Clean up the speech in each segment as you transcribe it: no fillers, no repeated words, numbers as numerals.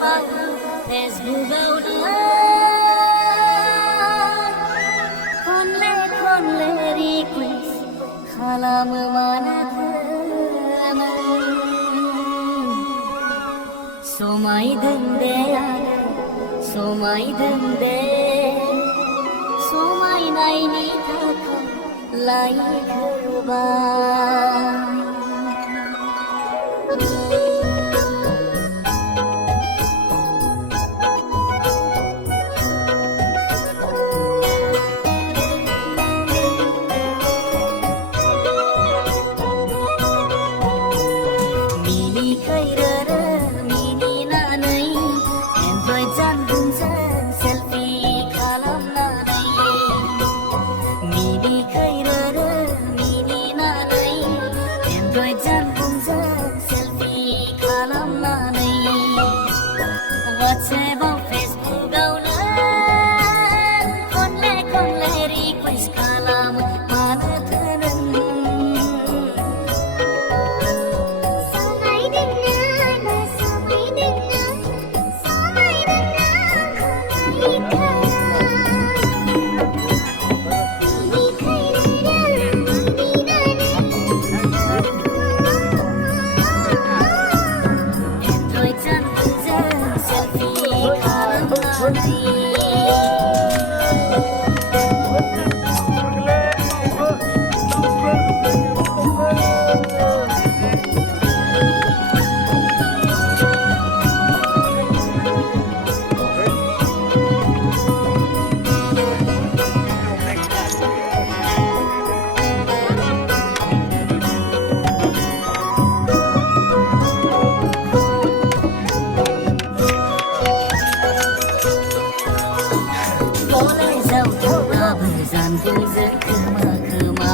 वाचेबाबो फेसबुकावनो खनले खनले रिकुवेस्ट खालामो मानोथो समायदों दे आरो समायदों दे समायनायनि थाखाय लाइक होबाय वाचेबाबो फेसबुकावनो खनले खनले रिकुवेस्ट खालामो मानोथो जानबुंजों खोमा खोमा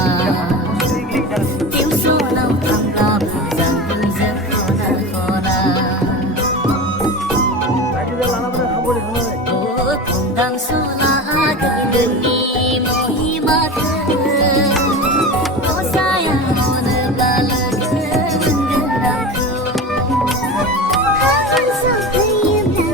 टिउसनाव थांब्लाबो जानबुंजों खना खना खनदांसना गोदोनि महिमाखौ गसाया अनोब्ला लोगो मोनगोन आंखौ हागोन सफैयोब्ला